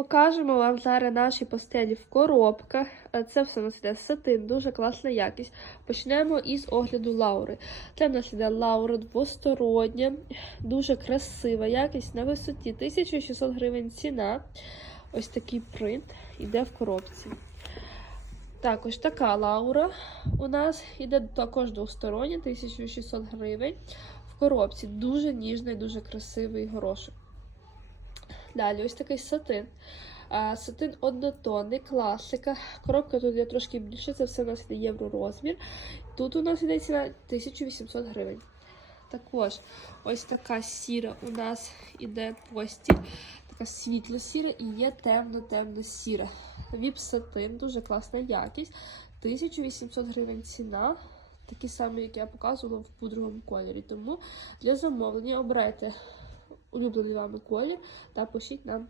Покажемо вам зараз наші постелі в коробках. Е, Це все у нас іде сатин, дуже класна якість. Почнемо із огляду лаури. Це в нас іде лаура двостороння, дуже красива якість на висоті 1600 гривень ціна. Ось такий принт іде в коробці. Також така лаура у нас іде також двостороння, 1600 гривень. В коробці дуже ніжний, дуже красивий горошок. Далі, ось такий сатин. Сатин однотонний, класика. Коробка тут є трошки більше, це все у нас євро розмір. Тут у нас іде ціна 1800 гривень. Також ось така сіра у нас іде постіль. Така світло-сіра і є темно-темно-сіра. Віп сатин, дуже класна якість. 1800 гривень ціна. Такі самі, як я показувала в пудровому кольорі. Тому для замовлення обирайте улюблений вами колір та пишіть нам